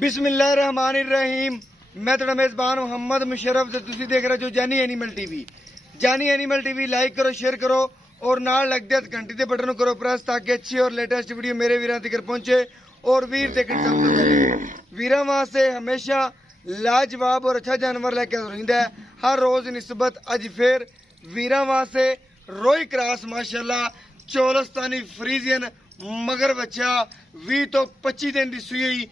बिस्मिल्लाहिर्रहमानिर्रहीम। मैं तेरा मेज़बान मोहम्मद मुशर्रफ ते तुसी देख रहे हो जानी एनिमल टीवी। जानी एनिमल टीवी लाइक करो, शेयर करो और नाल लगदे घंटी दे बटन करो प्रेस ताकि अच्छी और लेटेस्ट वीडियो मेरे वीरां तक पहुंचे। और वीर देखने सब तो पहले वीरां वास्ते हमेशा लाजवाब और अच्छा जानवर लेके रहिंदा है। हर रोज निस्बत अज फिर वीरां वास्ते रोई क्रास माशाल्लाह चोलस्तानी फ्रीजियन मगर बच्चा 20 तो 25 दिन की सूई हुई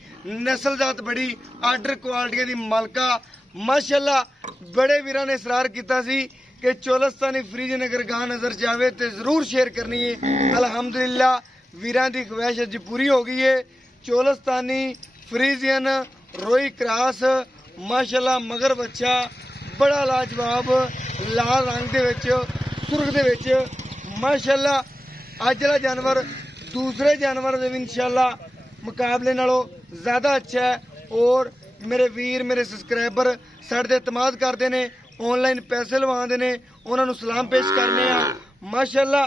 नस्ल जात बड़ी आर्डर क्वालिटियां दी मालका माशाल्लाह। बड़े वीरां ने इसरार किया सी कि चोलस्तानी फ्रीजियन अगर गां नजर जावे तो जरूर शेयर करनी है। अल्हम्दुलिल्लाह वीरां दी ख्वाहिश अज पूरी हो गई है। चोलस्तानी फ्रीजियन रोई क्रास माशाल्लाह मगर बच्चा बड़ा लाजवाब लाल रंग दे विच सुर्ख दे विच माशाल्लाह। अज वाला जानवर दूसरे जानवर दे इंशाल्लाह मुकाबले नालों ज़्यादा अच्छा है। और मेरे वीर मेरे सबसक्राइबर साढ़े ते इतमाद करते हैं, ऑनलाइन पैसे लवाते हैं, उन्होंने सलाम पेश करने माशाल्लाह।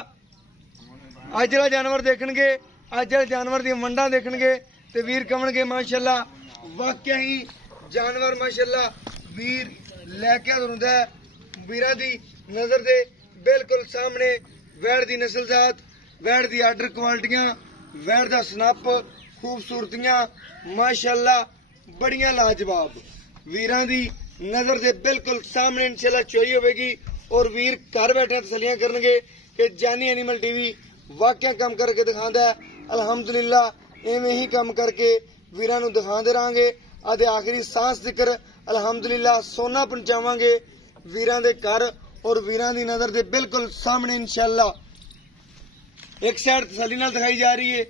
अज वाला जानवर देखणगे, अज वाले जानवर दी वंडा देखणगे ते वीर कवणगे माशाल्लाह वाकई ही जानवर माशाल्लाह वीर लैके आंदा है। वीरां दी नज़र दे बिल्कुल सामने वैड़ दी नस्ल जात, वैड़ दी आर्डर क्वालिटियां, वैड़ दा सनप खूबसूरतियां माशाल्लाह बड़ियां लाजवाब वीरां दी नज़र दे बिल्कुल सामने इंशाल्लाह चोई होगी। और वीर घर बैठे तसलियां करनगे कि जानी एनिमल टीवी वाकई कम करके दिखांदा है। अल्हम्दुलिल्लाह इवें ही कम करके वीरां नूं दिखांदे रहांगे अते आखिरी सांस जिक्र अल्हम्दुलिल्लाह सोना पहुंचावांगे वीरां दे घर। और वीरां दी नज़र दे बिल्कुल सामने इंशाल्लाह एक साइड तसली नाल दिखाई जा रही है।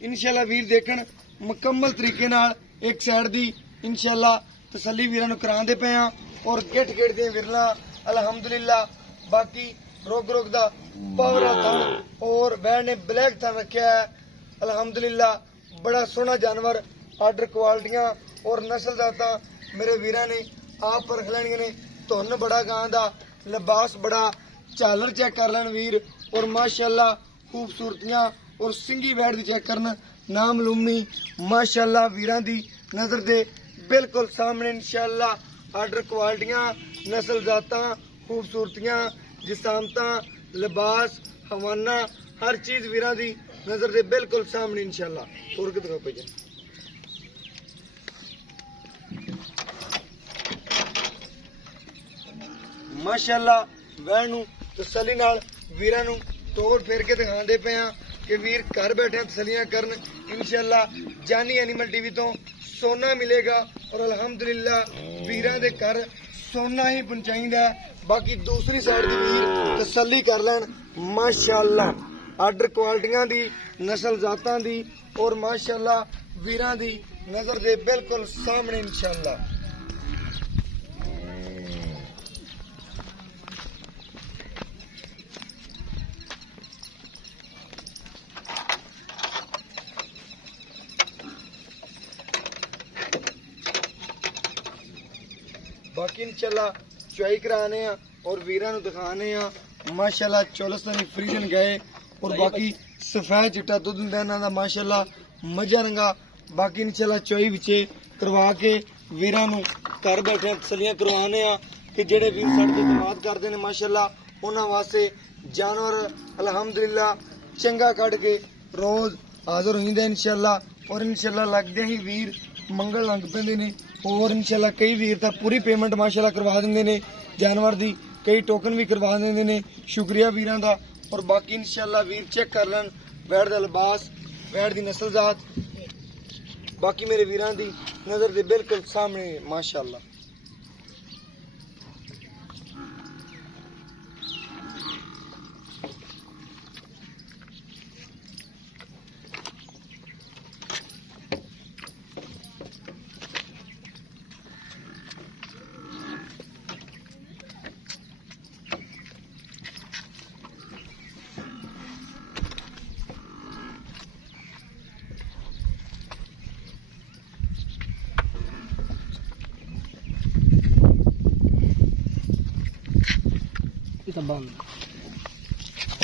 इंशाल्लाह वीर देखण मुकम्मल तरीके नाल एक साइड दी इंशाल्लाह तसली वीरां नूं करांदे पे हां। और गिट गिट दी विरला अल्हम्दुलिल्लाह बाकी रोक रोक दा पावर थन और वैड़ ने ब्लैक थन रखा है। अल्हम्दुलिल्लाह बड़ा सोहना जानवर आर्डर क्वालिटियां और नस्ल जाता मेरे वीरां ने आप परख लैणियां ने। धुन बड़ा गां दा लिबास बड़ा झालर चेक कर लैन वीर और माशाल्लाह खूबसूरतियां और सिंगी वैड़ दी चेक करन नामलूमी माशाल्लाह वीरां दी नज़र दे बिल्कुल सामने इंशाल्लाह आर्डर क्वालिटियां नस्ल जातां खूबसूरतियां जिसामतां लिबास हवाना हर चीज़ वीरां दी नज़र दे बिल्कुल सामने इंशाल्लाह। और किधर पे जा माशाल्लाह वैड़ नूं तसली नाल वीरां नूं तोड़ फेर के दिखाते पे हैं कि वीर घर बैठे तसलियां करन। इंशाल्लाह जानी एनिमल टीवी तो सोना मिलेगा और अल्हम्दुलिल्लाह वीरां दे घर सोना ही पहुंचाइंदा है। बाकी दूसरी साइड दी वीर तसली कर लैन माशाल्लाह आर्डर क्वालिटियां दी नस्ल जातां दी और माशाल्लाह वीरां दी नज़र दे बिल्कुल सामने इंशाल्लाह। बाकी इंशाल्लाह चुआई कराने और वीरां नूं दिखाने माशाल्लाह चोलस्तानी फ्रीजन गए और बाकी सफेद चिट्टा दुध हुंदा इन्हां दा माशाल्लाह मजा रंगा। बाकी इंशाल्लाह चुआई विचे करवा के वीरां नूं घर बैठे तसलियां करवाने कि जेड़े वीर साडे ते इतमाद करदे ने माशाल्लाह उन्हां वास्ते जानवर अल्हम्दुलिल्लाह चंगा कढ के रोज हाज़र होइंदा इंशाल्लाह। और इंशाल्लाह लगदे ही वीर मंगल लंघ पैंदे ने और इंशाल्लाह कई वीर तां पूरी पेमेंट माशाल्लाह करवा दिंदे ने जानवर दी, कई टोकन भी करवा दिंदे ने। शुक्रिया वीरां दा। और बाकी इंशाल्लाह वीर चेक कर लैन वैड़ दा लिबास वैड़ दी नस्ल जात बाकी मेरे वीरां दी नज़र दे बिल्कुल सामने माशाल्लाह।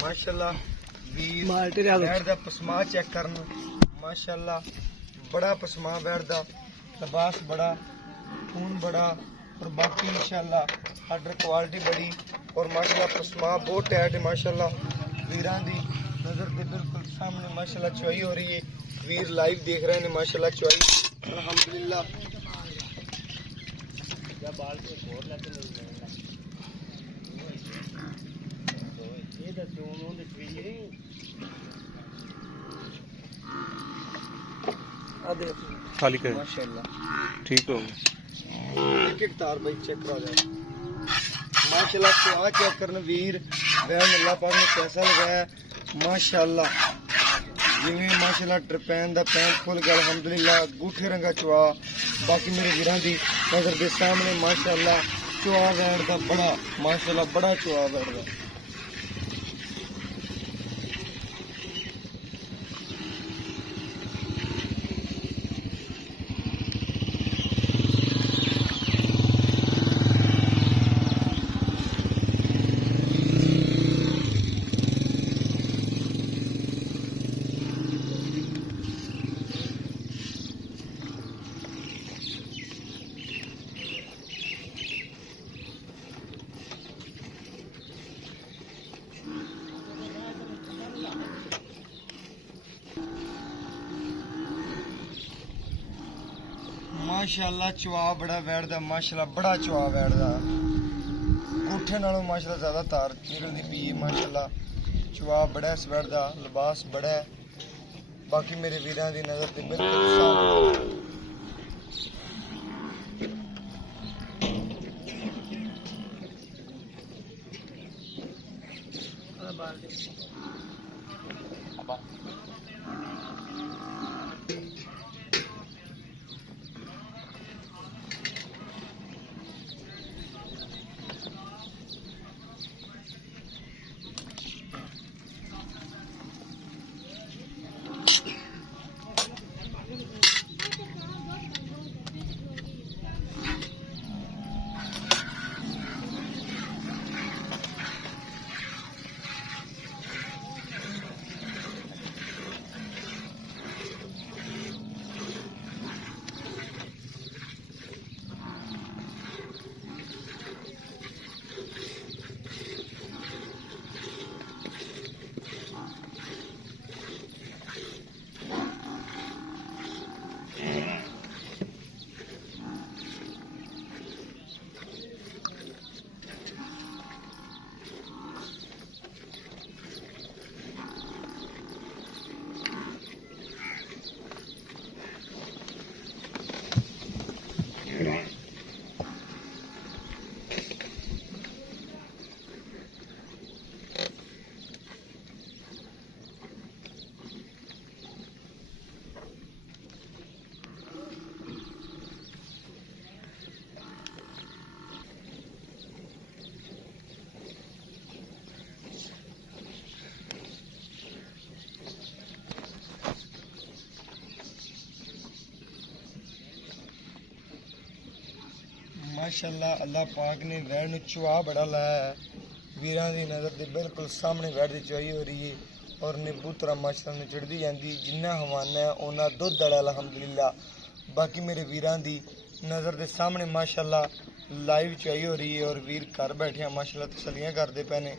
माशाल्लाह वीर वैड़ दा पसमा चेक करन माशाल्लाह बड़ा पसमा वैड़ दा लिबास बड़ा, खून बड़ा और बाकी इंशाल्लाह आर्डर क्वालिटी बड़ी और माशाल्लाह पसमा बहुत टाइट है माशाल्लाह। वीरां दी नज़र के बिल्कुल सामने माशाल्लाह चुवाई हो रही है। वीर लाइव देख रहे हैं माशाल्लाह चुवाई अल्हम्दुलिल्लाह। खाली कर माशाल्लाह ठीक हो एक एक तार भाई चेक करा जाए माशाल्लाह। तो आ चेक करना वीर वैन अल्लाह पाक ने कैसा लगाया माशाल्लाह। जिमें माशाल्लाह ट्रपैन दा पैंट फुल गया अल्हम्दुलिल्लाह। गूठे रंगा चुआ बाकी मेरे वीरां दी नजर के सामने माशाल्लाह चुआ वैन दा बड़ा माशाल्लाह बड़ा चुआ वैन दा। माशाल्लाह चुआ बड़ा बैठदा माशाल्लाह बड़ा चुआ बैठदा। गूठे नालों माशाल्लाह ज्यादा तार निकलदी पई है माशाल्लाह। चुआ बड़ा इस बैठदा लिबास बड़ा है बाकी मेरे वीरां दी नजर ते बिल्कुल सामने। माशाल्लाह अल्लाह पाक ने वैन चुआ बड़ा लाया है। वीरां दी नज़र दे बिल्कुल सामने वैन दी चुआई हो रही है और नींबू तरह माशाल्लाह चढ़ती जाती जिन्ना हवाना है उन्ना दुध दड़ा अल्हम्दुलिल्लाह। बाकी मेरे वीरां दी नज़र दे सामने माशाल्लाह लाइव चुआई हो रही है और वीर घर बैठे माशाल्लाह तसलियां करते पे ने।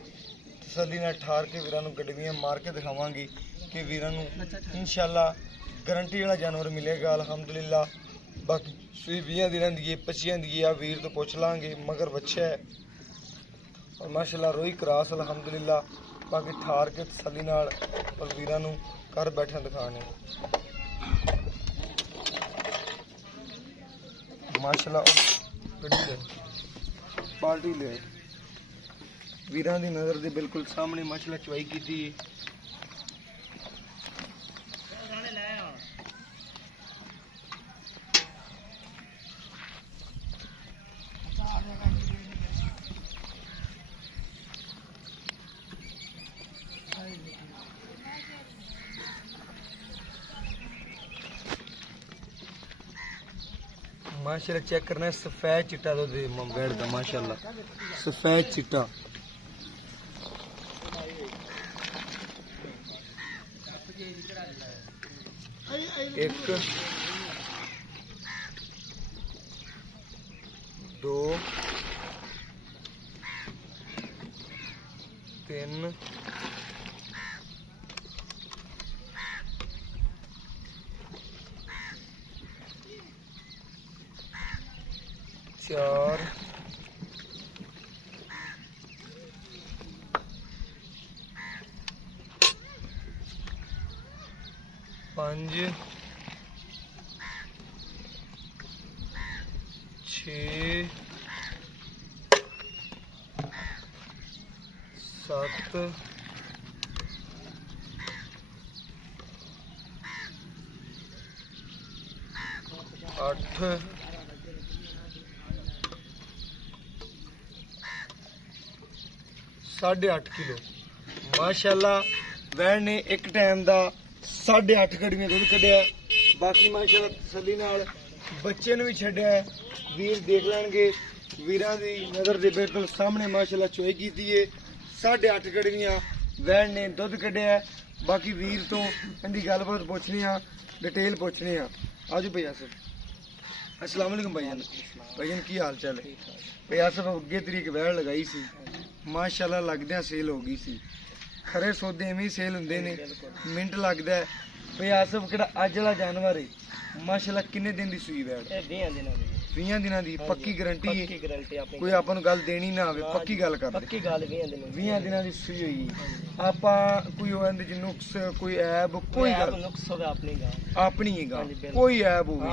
तसली नाल ठार के वीरां नूं गड्डियां मार के दिखावांगे कि वीरां नूं इंशाल्लाह गारंटी वाला जानवर मिलेगा अल्हम्दुलिल्लाह। बाकी सूई 20 दिन की 25 दी आ वीर तो पुछ लांगे मगर बच्चा है और माशाल्लाह रोई क्रास अल्हम्दुलिल्लाह। बाकी ठार के तसली नाल और वीरां नूं घर बैठे दिखाने माशाल्लाह। बाल्टी ले वीरां दी नज़र दे बिल्कुल सामने माशाल्लाह चुआई की थी। माशाल्लाह चेक करना है सफेद चिट्टा तो दे बैठ दा माशाल्लाह सफेद चिट्टा। एक 2 3 4 5 6 7 8 8.5 किलो माशाल्लाह वैन ने एक टाइम का 8.5 कड़ियां दुध कढ़िया। बाकी माशाल्लाह तसल्ली नाल बच्चे ने भी छड्डिया। वीर देख लैणगे वीरां दी नज़र दे बिल्कुल सामने माशाल्लाह चोई कीती है। 8.5 कड़ियां वैन ने दुध कढ़िया। बाकी वीर तो इहदी गलबात पुछनी आ, डिटेल पुछनी आ। आजो भैया सर अस्सलाम वालेकुम भाईजान। भाईजान की हाल चाल है? भैया सब अगे तरीक वैन लगाई सी माशाल्लाह लगदियां सेल हो गई सी। खरे सौदे एवं सेल होंदे ने, मिंट लगदा है। भैया सब किहड़ा अज वाला जानवर है माशाल्लाह किन्ने दिन दी सूई वैन? 20 दिनां दी पक्की गारंटी है? कोई आपां नूं गल देनी ना आवे, पक्की गल कर दे। 20 दिनां दी सूई होई आपां कोई ओहदे च नुक्स कोई ऐब कोई गल अपनी ही गल कोई ऐब होवे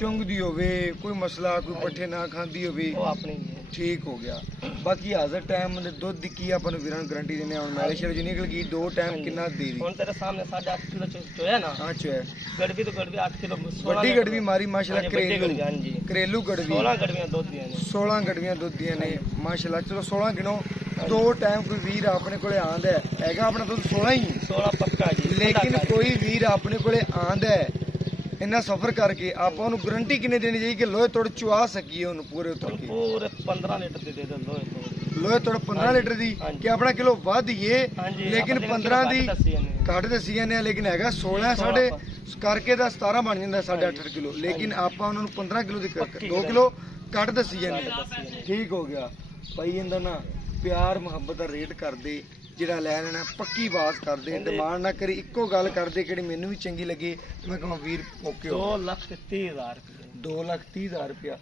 चुंगदी होवे कोई मसला कोई पट्ठे ना खांदी होवे ठीक हो गया। बाकी हाजर टाइम दे दुध दी की आपां नूं वीरां नूं गारंटी दिंदे हुण मैले शर जी निकल गई 2 टाइम किन्ना दे दी? हुण तेरे सामने 8.5 किलो चोया ना। हां चोया गड़वी तो गड़वी 8 किलो वड्डी गड़वी मारी माशाल्लाह घरेलू गड़वी 16 गड़वियां दुध दियां ने 16 गड़वियां दुध दियां ने माशाल्लाह। चलो 16 गिनो 2 टाइम कोई वीर अपने कोले आंदा हैगा अपना दुध 16 ही 16 पक्का जी। लेकिन कोई वीर अपने कोले आंदा है इन्ना सफर करके आप गारंटी किन्ने देनी चाहिए कि लोहे तोड़ चुआ सकिए पूरे उतर के? पूरे 15 लीटर दे दे लोहे तोड़ 15 लीटर दी कि अपना किलो वध ये लेकिन 15 दी घट दसी जाने लेकिन हैगा 16 साढ़े करके 17 बन जाता 8.5 किलो। लेकिन आप 15 किलो 2 किलो घट दसी जाने ठीक हो गया। भाई इनका ना प्यार मुहब्बत का रेट कर दे जिहड़ा लै लेना पक्की आवाज कर दे डिमांड ना करी इक्को गल कर दे कि मैनू भी चंगी लगे मैं कहां वीर ओके 2,30,000 2,30,000 रुपया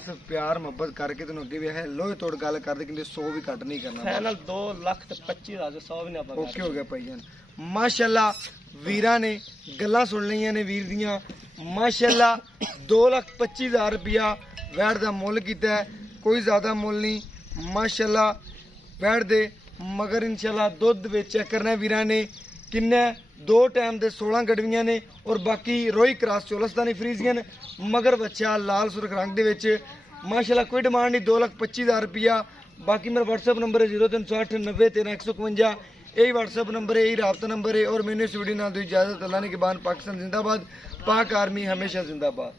सिर्फ प्यार मुहब्बत करके तेन अगे भी है लोहे तोड़ गल कर दे कि 100 भी घट नहीं करना फाइनल 2,25,000 100 भी नहीं ओके हो गया भाईजान। माशाल्लाह वीरां ने गल्लां सुन लईयां ने वीर दियां माशाल्लाह 2,25,000 रुपया वैट दा मुल कीता है कोई ज्यादा मुल नहीं माशाल्लाह वैट दे मगर इंशाल्लाह दुध विच चेक करना वीरां ने किन्ने 2 टाइम दे 16 गड़वियां ने और बाकी रोही क्रॉस चोलस्तानी फ्रीजियन मगर बच्चा लाल सुरख रंग दे विच माशाल्लाह कोई डिमांड नहीं 2,25,000 रुपया। बाकी मेरा व्हाट्सएप नंबर है 0360 90 13 151 यही व्हाट्सएप नंबर है यही राब्ता नंबर है और मैंने इस वीडियो नाल दी इजाजत अल्लाह ने के बाद पाकिस्तान जिंदाबाद पाक आर्मी हमेशा जिंदाबाद।